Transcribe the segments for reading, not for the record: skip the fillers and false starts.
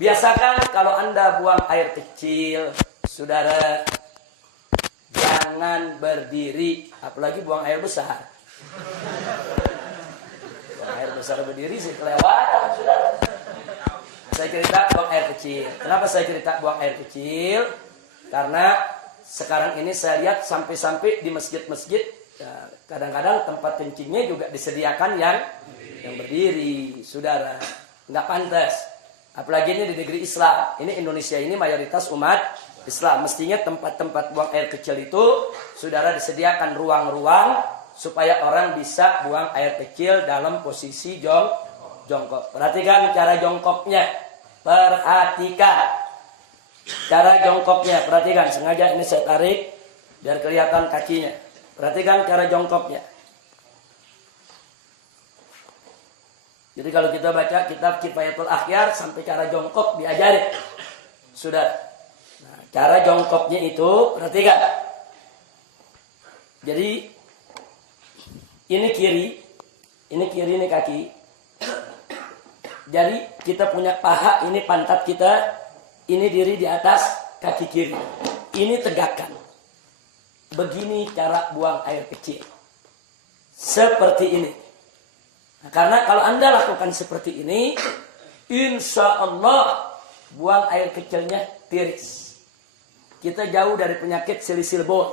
Biasakan kalau Anda buang air kecil, saudara, jangan berdiri, apalagi buang air besar. Buang air besar berdiri sih kelewatan, saudara. Saya cerita buang air kecil. Kenapa saya cerita buang air kecil? Karena sekarang ini saya lihat sampai-sampai di masjid-masjid, kadang-kadang tempat kencingnya juga disediakan yang berdiri, saudara. Nggak pantas. Apalagi ini di negeri Islam. Ini Indonesia ini mayoritas umat Islam. Mestinya tempat-tempat buang air kecil itu, saudara, disediakan ruang-ruang supaya orang bisa buang air kecil dalam posisi jongkok. Perhatikan cara jongkoknya. Perhatikan cara jongkoknya. Perhatikan. Sengaja ini saya tarik biar kelihatan kakinya. Perhatikan cara jongkoknya. Jadi kalau kita baca kitab Kifayatul Akhyar sampai cara jongkok diajarin. Sudah. Nah, cara jongkoknya itu perhatikan. Jadi ini kiri, ini kaki. Jadi kita punya paha, ini pantat kita, ini diri di atas kaki kiri. Ini tegakkan. Begini cara buang air kecil. Seperti ini. Nah, karena kalau Anda lakukan seperti ini, insya Allah buang air kecilnya tiris. Kita jauh dari penyakit silisil bol.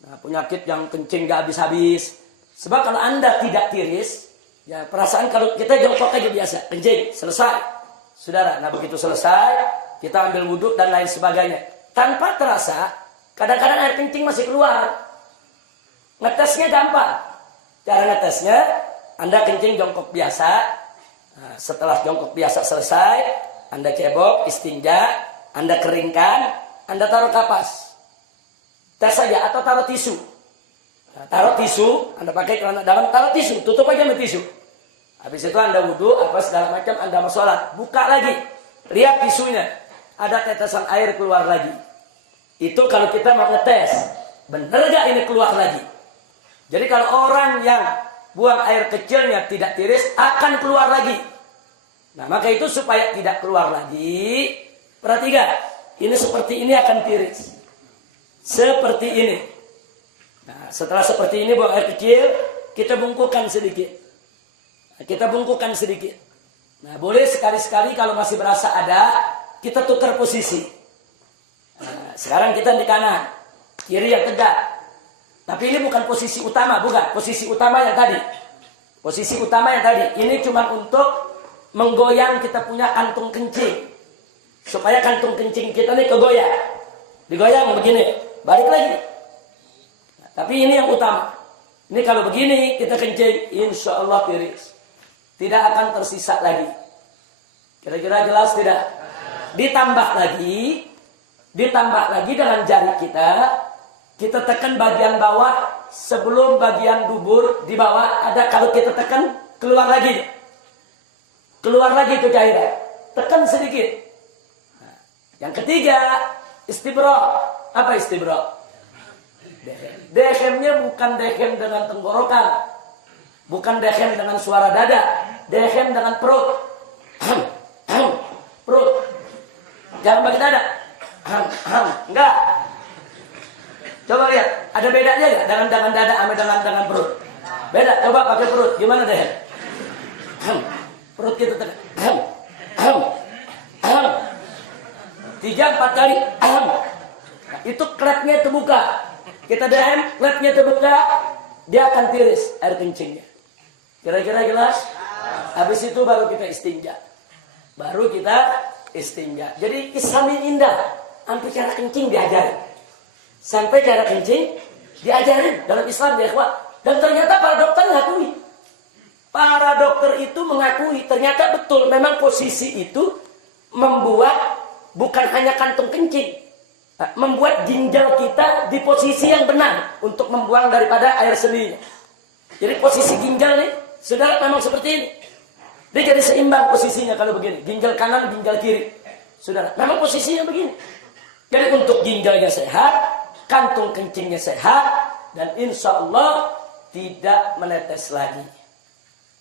Nah, penyakit yang kencing gak habis-habis. Sebab kalau Anda tidak tiris, ya perasaan kalau kita jongkok aja biasa, kencing, selesai. Saudara, nah begitu selesai, kita ambil wudhu dan lain sebagainya. Tanpa terasa, kadang-kadang air kencing masih keluar. Ngetesnya gampang. Cara ngetesnya, Anda kencing jongkok biasa. Nah, setelah jongkok biasa selesai, Anda cebok, istinja, Anda keringkan, Anda taruh kapas. Tes saja atau taruh tisu. Nah, taruh tisu, Anda pakai celana dalam, taruh tisu, tutup aja sama tisu. Habis itu Anda wudhu, apa segala macam, Anda mau sholat. Buka lagi, lihat tisunya. Ada tetesan air keluar lagi. Itu kalau kita mau ngetes, bener gak ini keluar lagi? Jadi kalau orang yang buang air kecilnya tidak tiris, akan keluar lagi. Nah, maka itu supaya tidak keluar lagi, perhatikan, ini seperti ini akan tiris. Seperti ini. Nah, setelah seperti ini buang air kecil, kita bungkukan sedikit. Nah, kita bungkukan sedikit. Nah, boleh sekali-sekali kalau masih berasa ada, kita tukar posisi. Nah, sekarang kita di kanan, kiri yang tegak. Tapi ini bukan posisi utama, bukan. Posisi utama yang tadi. Posisi utama yang tadi. Ini cuma untuk menggoyang kita punya kantung kencing. Supaya kantung kencing kita ini kegoyang. Digoyang begini. Balik lagi. Nah, tapi ini yang utama. Ini kalau begini kita kencing, insya Allah tiris. Tidak akan tersisa lagi. Kira-kira jelas tidak? Ditambah lagi dengan jari kita. Kita tekan bagian bawah sebelum bagian dubur di bawah ada, kalau kita tekan keluar lagi. Keluar lagi itu cairan. Tekan sedikit. Nah, yang ketiga, istibra. Apa istibra? Dehem-nya bukan dehem dengan tenggorokan. Bukan dehem dengan suara dada. Dehem dengan perut. Perut. Jangan pakai dada. Enggak. Coba lihat, ada bedanya nggak dengan dada sama dengan perut? Beda. Coba pakai perut, gimana deh? Perut kita tekan. 3-4 kali. Nah, itu klepnya terbuka. Kita dehem, klepnya terbuka, dia akan tiris air kencingnya. Kira-kira jelas? Habis itu baru kita istinja. Jadi Islam ini indah. Sampai cara kencing diajarin. Sampai cara kencing diajarin dalam Islam, ya ikhwan. Dan ternyata para dokter mengakui. Para dokter itu mengakui ternyata betul memang posisi itu membuat bukan hanya kantung kencing, membuat ginjal kita di posisi yang benar untuk membuang daripada air seninya. Jadi posisi ginjal nih, saudara, memang seperti ini. Dia jadi seimbang posisinya kalau begini. Ginjal kanan, ginjal kiri. Saudara, memang posisinya begini. Jadi untuk ginjalnya sehat, kantung kencingnya sehat, dan insya Allah tidak menetes lagi.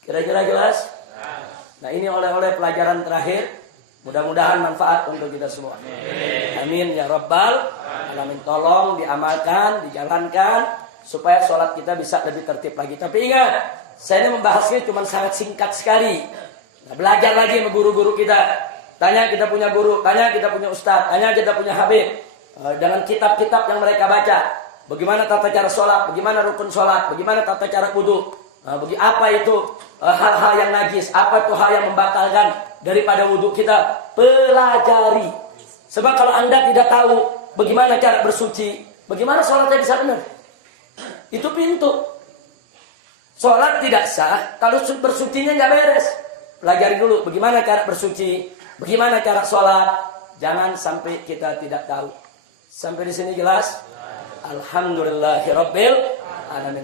Kira-kira jelas? Nah, ini oleh-oleh pelajaran terakhir Mudah-mudahan manfaat untuk kita semua. Amin ya rabbal alamin. Tolong diamalkan, dijalankan supaya sholat kita bisa lebih tertib lagi. Tapi ingat, saya ini membahasnya cuma sangat singkat sekali. Nah, belajar lagi sama guru-guru kita. Tanya kita punya guru, tanya kita punya ustadz, tanya kita punya habib. Dengan kitab-kitab yang mereka baca. Bagaimana tata cara sholat, bagaimana rukun sholat, bagaimana tata cara wudu. Apa itu hal-hal yang najis, apa itu hal yang membatalkan daripada wudu kita. Pelajari. Sebab kalau Anda tidak tahu bagaimana cara bersuci, bagaimana sholatnya bisa benar. Itu pintu. Sholat tidak sah kalau bersucinya nggak beres. Pelajari dulu bagaimana cara bersuci, bagaimana cara sholat. Jangan sampai kita tidak tahu. Sampai di sini jelas? Alhamdulillahirabbil alamin.